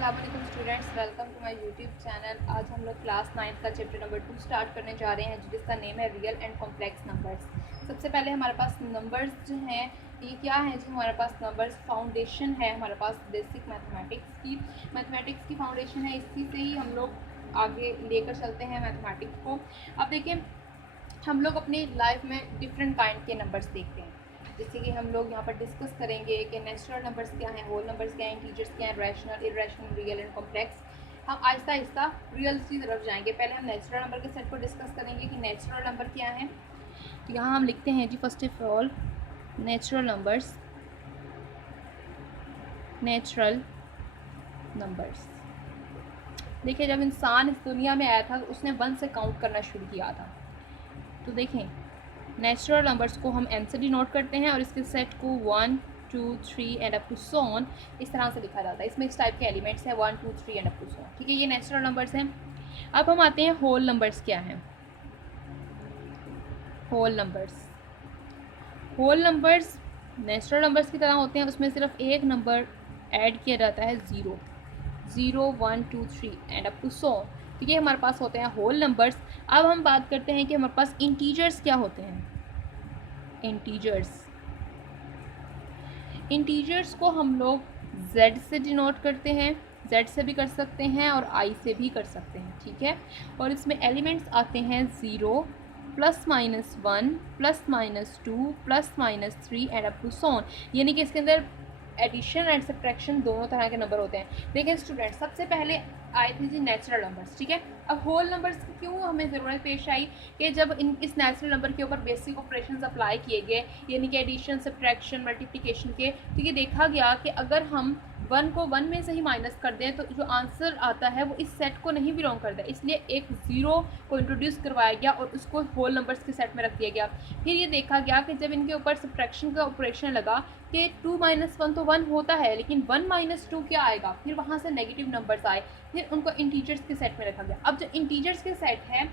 अस्सलाम वालेकुम students, welcome to my YouTube channel. आज हम लोग क्लास 9 का चैप्टर नंबर 2 स्टार्ट करने जा रहे हैं, जिसका नेम है रियल एंड कॉम्प्लेक्स नंबर्स। सबसे पहले हमारे पास नंबर्स जो हैं ये क्या है, जो हमारे पास नंबर्स फाउंडेशन है, हमारे पास बेसिक मैथमेटिक्स की फाउंडेशन है। इसी से ही हम लोग आगे लेकर चलते हैं मैथमेटिक्स को। अब देखिए, हम लोग अपनी लाइफ में डिफरेंट काइंड के नंबर्स देखते हैं। जैसे कि हम लोग यहाँ पर डिस्कस करेंगे कि नेचुरल नंबर्स क्या हैं, होल नंबर्स क्या हैं, इंटीजर्स क्या हैं, rational, irrational, real and complex. हम आहिस्ता आहिस्ता रियल की तरफ जाएंगे। पहले हम नेचुरल नंबर के सेट को डिस्कस करेंगे कि नेचुरल नंबर क्या है। तो यहाँ हम लिखते हैं जी, first of all natural numbers. देखिए, जब इंसान इस दुनिया में आया था तो उसने 1 से काउंट करना शुरू किया था। तो देखें, नेचुरल नंबर्स को हम एन से डिनोट करते हैं और इसके सेट को 1 2 3 and up to so on इस तरह से लिखा जाता है। इसमें इस टाइप के एलिमेंट्स हैं 1 2 3 and up to so on. ठीक है, ये नेचुरल नंबर्स हैं। अब हम आते हैं होल नंबर्स क्या हैं। होल नंबर्स नेचुरल नंबर्स की तरह होते हैं। उसमें सिर्फ एक नंबर ऐड किया जाता है, 0 0 1 2 3 and up to so on. तो ये हमारे पास होते हैं होल नंबर्स। अब हम बात करते हैं कि हमारे पास इंटीजर्स क्या होते हैं। इंटीजर्स को हम लोग z से डिनोट करते हैं, z से भी कर सकते हैं और i से भी कर सकते हैं। ठीक है, और इसमें एलिमेंट्स आते हैं 0 +-1 +-2 +-3 and up to so on. यानी कि इसके अंदर एडिशन एंड सब्ट्रैक्शन दोनों तरह के नंबर होते हैं। देखिए स्टूडेंट, सबसे पहले आए थे जी नेचुरल नंबर्स। ठीक है, अब होल नंबर्स की क्यों हमें ज़रूरत पेश आई कि जब इस नेचुरल नंबर के ऊपर बेसिक ऑपरेशंस अप्लाई किए गए, यानी कि एडिशन, सब्ट्रैक्शन, मल्टीप्लिकेशन के, तो ये देखा गया कि अगर हम 1 को 1 में से ही माइनस कर दें तो जो आंसर आता है वो इस सेट को नहीं बिलोंग करता है। इसलिए एक 0 को इंट्रोड्यूस करवाया गया और उसको होल नंबर्स के सेट में रख दिया गया। फिर ये देखा गया कि जब इनके ऊपर सब्ट्रैक्शन का ऑपरेशन लगा कि 2 - 1 तो 1 होता है, लेकिन 1 - 2 क्या आएगा, फिर वहाँ से नेगेटिव नंबर्स आए, फिर उनको इंटीजर्स के सेट में रखा गया। अब जो इंटीजर्स के सेट है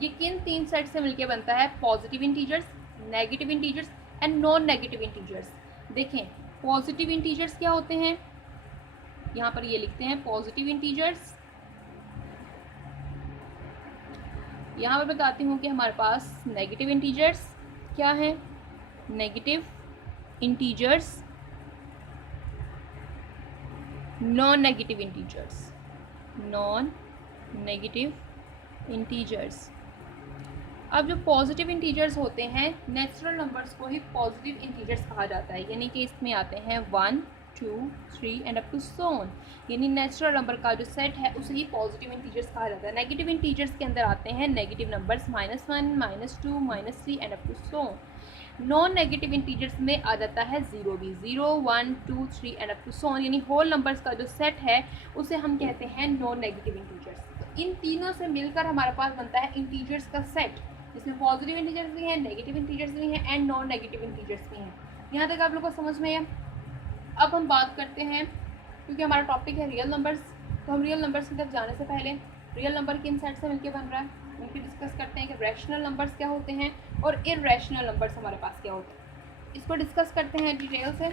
ये किन 3 सेट से मिलकर बनता है, positive integers, negative integers and non negative integers. देखें, पॉजिटिव इंटीजर्स क्या होते हैं, यहाँ पर ये लिखते हैं पॉजिटिव इंटीजर्स। यहाँ पर बताती हूँ कि हमारे पास नेगेटिव इंटीजर्स क्या है। Negative integers, non negative integers. अब जो पॉजिटिव इंटीजर्स होते हैं, नेचुरल नंबर्स को ही पॉजिटिव इंटीजर्स कहा जाता है। यानी कि इसमें आते हैं 1 2 3 and up to so on. यानी नेचुरल नंबर का जो सेट है उसे ही पॉजिटिव इंटीजर्स कहा जाता है। नेगेटिव इंटीजर्स के अंदर आते हैं negative numbers -1 -2 -3 and up to so on. Non negative integers में आ जाता है 0 भी, 0 1 2 3 and up to so on. यानी होल नंबर्स का जो सेट है उसे हम कहते हैं नॉन नेगेटिव इंटीजर्स। तो इन तीनों से मिलकर हमारे पास बनता है इंटीजर्स का सेट, जिसमें पॉजिटिव इंटीजर्स भी हैं, नेगेटिव इंटीजर्स भी हैं एंड नॉन नेगेटिव इंटीजर्स भी हैं। यहाँ तक आप लोगों को समझ में है। अब हम बात करते हैं, क्योंकि हमारा टॉपिक है रियल नंबर्स, तो हम रियल नंबर्स की तरफ जाने से पहले रियल नंबर किन सेट से मिलकर बन रहा है उनकी डिस्कस करते हैं कि रैशनल नंबर्स क्या होते हैं और इररेशनल नंबर्स हमारे पास क्या होते हैं। इसको डिस्कस करते हैं डिटेल से।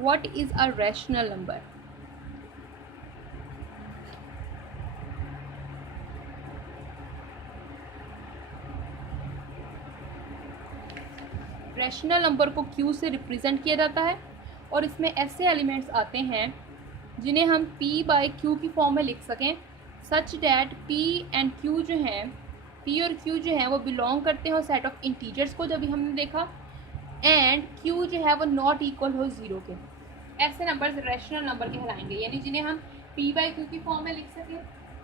What is a rational number. Rational number को Q से रिप्रेजेंट किया जाता है और इसमें ऐसे एलिमेंट्स आते हैं जिन्हें हम P/Q की फॉर्म में लिख सकें, such that P and Q जो हैं, P और Q जो हैं वो बिलोंग करते हैं सेट ऑफ इंटीजर्स को, जब भी हमने देखा, एंड Q जो है वो नॉट इक्वल हो 0 के। ऐसे नंबर्स रैशनल नंबर कहलाएंगे, यानी जिन्हें हम P/Q की फॉर्म में लिख सकें,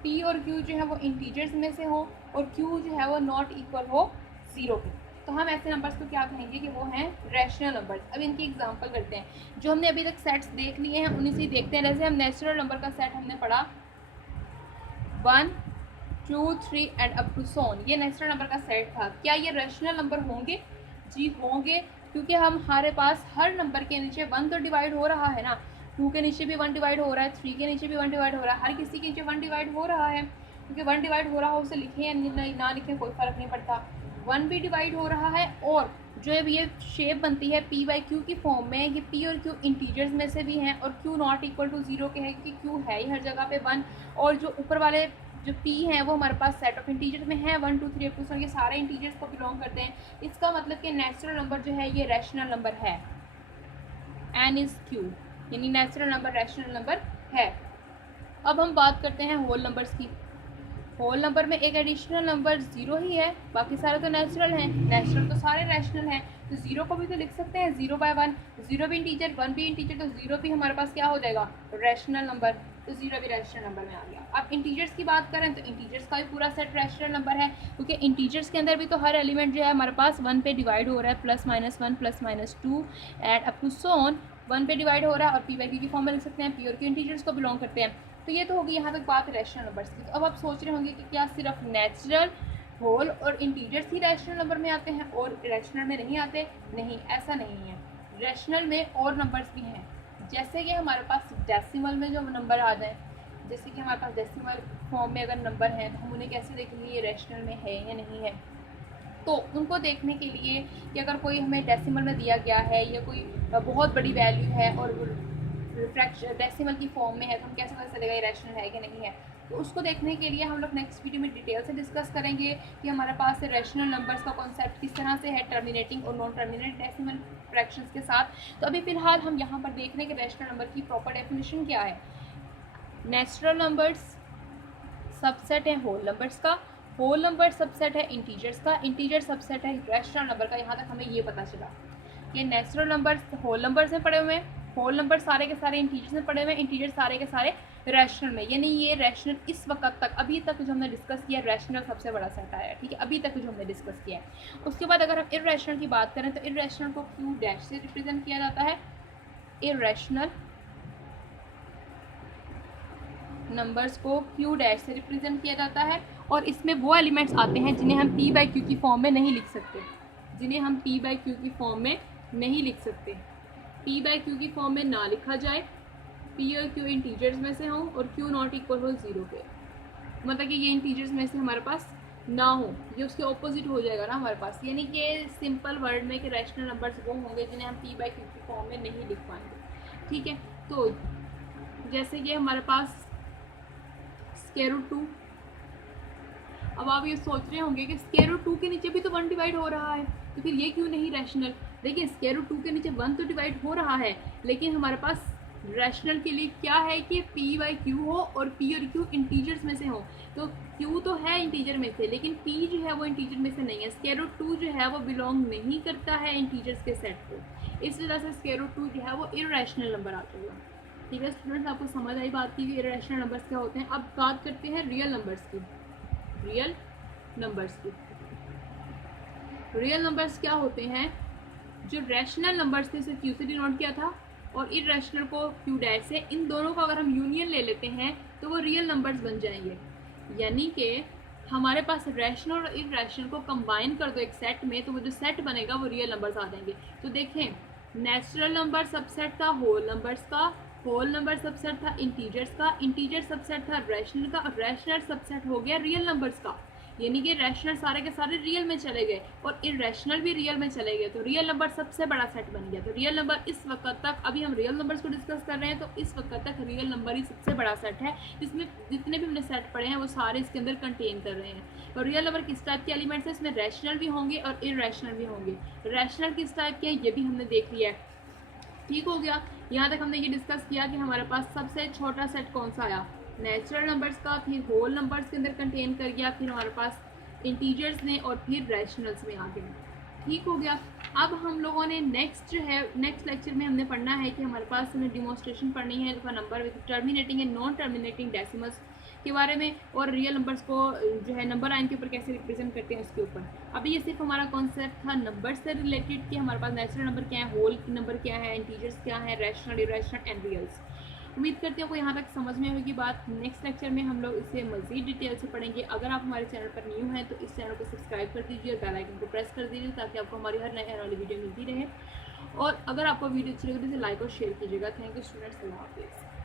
P और Q जो है वो इंटीजर्स में से हो और Q जो है वो नॉट इक्वल हो 0 के। तो हम ऐसे नंबर्स को क्या कहेंगे कि वो हैं रैशनल नंबर्स। अब इनकी एग्जांपल करते हैं। जो हमने अभी तक सेट्स देख लिए हैं उन्हीं से ही देखते हैं। जैसे हम नेचुरल नंबर का सेट हमने पढ़ा 1 2 3 and up to so on, ये नेचुरल नंबर का सेट था। क्या ये रैशनल नंबर होंगे? जी होंगे, क्योंकि हमारे पास हर नंबर के नीचे 1 तो डिवाइड हो रहा है ना। 2 के नीचे भी 1 डिवाइड हो रहा है, 3 के नीचे भी 1 डिवाइड हो रहा है, हर किसी के नीचे 1 डिवाइड हो रहा है। क्योंकि 1 डिवाइड हो रहा हो उसे लिखें या ना लिखें कोई फ़र्क नहीं पड़ता। 1 भी डिवाइड हो रहा है और जो अब ये शेप बनती है पी बाई क्यू की फॉर्म में, ये पी और क्यू इंटीजर्स में से भी हैं और क्यू नॉट इक्वल टू 0 के है क्योंकि क्यू है ही हर जगह पे 1, और जो ऊपर वाले जो p हैं वो हमारे पास सेट ऑफ इंटीजर्स में है 1 2 3 up to 7, ये सारे इंटीजर्स को बिलोंग करते हैं। इसका मतलब कि नेचुरल नंबर जो है ये रैशनल नंबर है, n इज़ q, यानी नेचुरल नंबर रैशनल नंबर है। अब हम बात करते हैं होल नंबर्स की। होल नंबर में एक एडिशनल नंबर 0 ही है, बाकी सारे तो नेचुरल हैं, नेचुरल तो सारे रैशनल हैं, तो 0 को भी तो लिख सकते हैं 0 बाय 1, 0 भी इंटीजर 1 भी इंटीजर, तो 0 भी हमारे पास क्या हो जाएगा रैशनल नंबर, तो 0 भी रैशनल नंबर में आ गया। अब इंटीजर्स की बात करें तो इंटीजर्स का भी पूरा सेट रैशनल नंबर है, क्योंकि इंटीजर्स के अंदर भी तो हर एलिमेंट जो है हमारे पास 1 पे डिवाइड हो रहा है, +-1 +-2 and up to so on 1 पे डिवाइड हो रहा है, और पी बाई क्यू की फॉर्म में लिख सकते हैं, पी और क्यू इंटीजर्स को बिलोंग करते हैं। तो ये तो होगी यहाँ तक बात रैशनल नंबर्स की। तो अब आप सोच रहे होंगे कि क्या सिर्फ नेचुरल, होल और इंटीजर्स ही रैशनल नंबर में आते हैं और रैशनल में नहीं आते? नहीं, ऐसा नहीं है, रैशनल में और नंबर्स भी हैं। जैसे कि हमारे पास डेसिमल में जो नंबर आ जाएँ, जैसे कि हमारे पास डेसिमल फॉर्म में अगर नंबर हैं तो हम उन्हें कैसे देखेंगे ये रैशनल में है या नहीं है। तो उनको देखने के लिए कि अगर कोई हमें डेसिमल में दिया गया है या कोई बहुत बड़ी वैल्यू है और फ्रैक्शन डेसिमल की फॉर्म में है, तो हम कैसे पता चलेगा ये रैशनल है कि नहीं है। तो उसको देखने के लिए हम लोग नेक्स्ट वीडियो में डिटेल से डिस्कस करेंगे कि हमारे पास रैशनल नंबर्स का कॉन्सेप्ट किस तरह से है टर्मिनेटिंग और नॉन टर्मिनेट डेसिमल फ्रैक्शंस के साथ। तो अभी फ़िलहाल हम यहाँ पर देख रहे हैं कि रैशनल नंबर की प्रॉपर डेफिनेशन क्या है। नेचुरल नंबर्स सबसेट है होल नंबर्स का, होल नंबर सबसेट है इंटीजर्स का, इंटीजर सबसेट है रैशनल नंबर का। यहाँ तक हमें ये पता चला कि नेचुरल नंबर्स होल नंबर्स में पड़े हुए हैं, होल नंबर सारे के सारे इंटीजर्स में पड़े हुए हैं, इंटीजर सारे के सारे रैशनल में, यानी ये रैशनल इस वक्त तक अभी तक जो हमने डिस्कस किया रैशनल सबसे बड़ा सेट आया है, ठीक है, अभी तक जो हमने डिस्कस किया है। उसके बाद अगर हम इर्रेशनल की बात करें तो इर्रेशनल को क्यू डैश से रिप्रेजेंट किया जाता है। इर्रेशनल नंबर्स को क्यू डैश से रिप्रेजेंट किया जाता है, और इसमें वो एलिमेंट्स आते हैं जिन्हें हम पी बाई क्यू की फॉर्म में नहीं लिख सकते, जिन्हें हम पी बाई क्यू की फॉर्म में नहीं लिख सकते। पी बाई क्यू की फॉर्म में ना लिखा जाए, पी और क्यू इंटीजर्स में से हों और क्यू नॉट इक्वल हो 0 के, मतलब कि ये इंटीजर्स में से हमारे पास ना हो, ये उसके ऑपोजिट हो जाएगा ना हमारे पास, यानी कि सिंपल वर्ड में कि रैशनल नंबर्स वो होंगे जिन्हें हम पी बाई क्यू की फॉर्म में नहीं लिख पाएंगे, ठीक है। तो जैसे कि हमारे पास स्क्वायर रूट 2, अब आप ये सोच रहे होंगे कि स्क्वायर रूट 2 के नीचे भी तो 1 डिवाइड हो रहा है, तो फिर ये क्यों नहीं रैशनल। देखिए स्क्वायर रूट 2 के नीचे 1 तो डिवाइड हो रहा है, लेकिन हमारे पास रैशनल के लिए क्या है कि p बाई क्यू हो और p और q इंटीजर्स में से हो। तो q तो है इंटीजर में से, लेकिन p जो है वो इंटीजर में से नहीं है। स्क्वायर रूट 2 जो है वो बिलोंग नहीं करता है इंटीजर्स के सेट को, इस वजह से स्क्वायर रूट 2 जो है वो इर्रेशनल नंबर आ जाएगा, ठीक है स्टूडेंट्स। आपको समझ आई बात की इर्रेशनल नंबर्स क्या होते हैं। अब बात करते हैं रियल नंबर्स की। रियल नंबर्स की, रियल नंबर्स क्या होते हैं? जो रैशनल नंबर्स थे सिर्फ क्यू से डिनोट किया था और इर्रेशनल को क्यू डैश से, इन दोनों का अगर हम यूनियन ले लेते हैं तो वो रियल नंबर्स बन जाएंगे। यानी कि हमारे पास रैशनल और इर्रेशनल को कंबाइन कर दो एक सेट में, तो वो जो सेट बनेगा वो रियल नंबर्स आ जाएंगे। तो देखें, नेचुरल नंबर सबसेट था होल नंबर्स का, होल नंबर सबसेट था इंटीजर्स का, इंटीजर सबसेट था रैशनल का, और रैशनल सबसेट हो गया रियल नंबर्स का, यानी कि रैशनल सारे के सारे रियल में चले गए और इर्रेशनल भी रियल में चले गए, तो रियल नंबर सबसे बड़ा सेट बन गया। तो रियल नंबर इस वक्त तक, अभी हम रियल नंबर्स को डिस्कस कर रहे हैं, तो इस वक्त तक रियल नंबर ही सबसे बड़ा सेट है, जिसमें जितने भी हमने सेट पढ़े हैं वो सारे इसके अंदर कंटेन कर रहे हैं। और रियल नंबर किस टाइप के एलिमेंट्स है? इसमें रैशनल भी होंगे और इर्रेशनल भी होंगे। रैशनल किस टाइप के है ये भी हमने देख लिया है, ठीक हो गया। यहाँ तक हमने ये डिस्कस किया कि हमारे पास सबसे छोटा सेट कौन सा आया, नेचुरल नंबर्स का, फिर होल नंबर्स के अंदर कंटेन कर गया, फिर हमारे पास इंटीजर्स ने, और फिर रैशनल्स में आ गए, ठीक हो गया। अब हम लोगों ने नेक्स्ट जो है नेक्स्ट लेक्चर में हमने पढ़ना है कि हमारे पास हमें डिमॉन्स्ट्रेशन पढ़नी है number with terminating and non terminating decimals के बारे में, और रियल नंबर्स को जो है नंबर लाइन के ऊपर कैसे रिप्रेजेंट करते हैं उसके ऊपर। अभी ये सिर्फ हमारा कॉन्सेप्ट था नंबर से रिलेटेड कि हमारे पास नेचुरल नंबर क्या है, होल नंबर क्या है, इंटीजर्स क्या है, रैशनल, इर्रेशनल एंड रियल्स। उम्मीद करती हूँ आपको यहाँ तक समझ में होगी बात। नेक्स्ट लेक्चर में हम लोग इसे मज़ीद डिटेल से पढ़ेंगे। अगर आप हमारे चैनल पर न्यू हैं तो इस चैनल को सब्सक्राइब कर दीजिए और बेल आइकन को प्रेस कर दीजिए ताकि आपको हमारी हर नई आने वाली वीडियो मिलती रहे। और अगर आपको वीडियो अच्छी लगे तो इसे लाइक और शेयर कीजिएगा। थैंक यू स्टूडेंट्स, अल्लाह हाफिज़।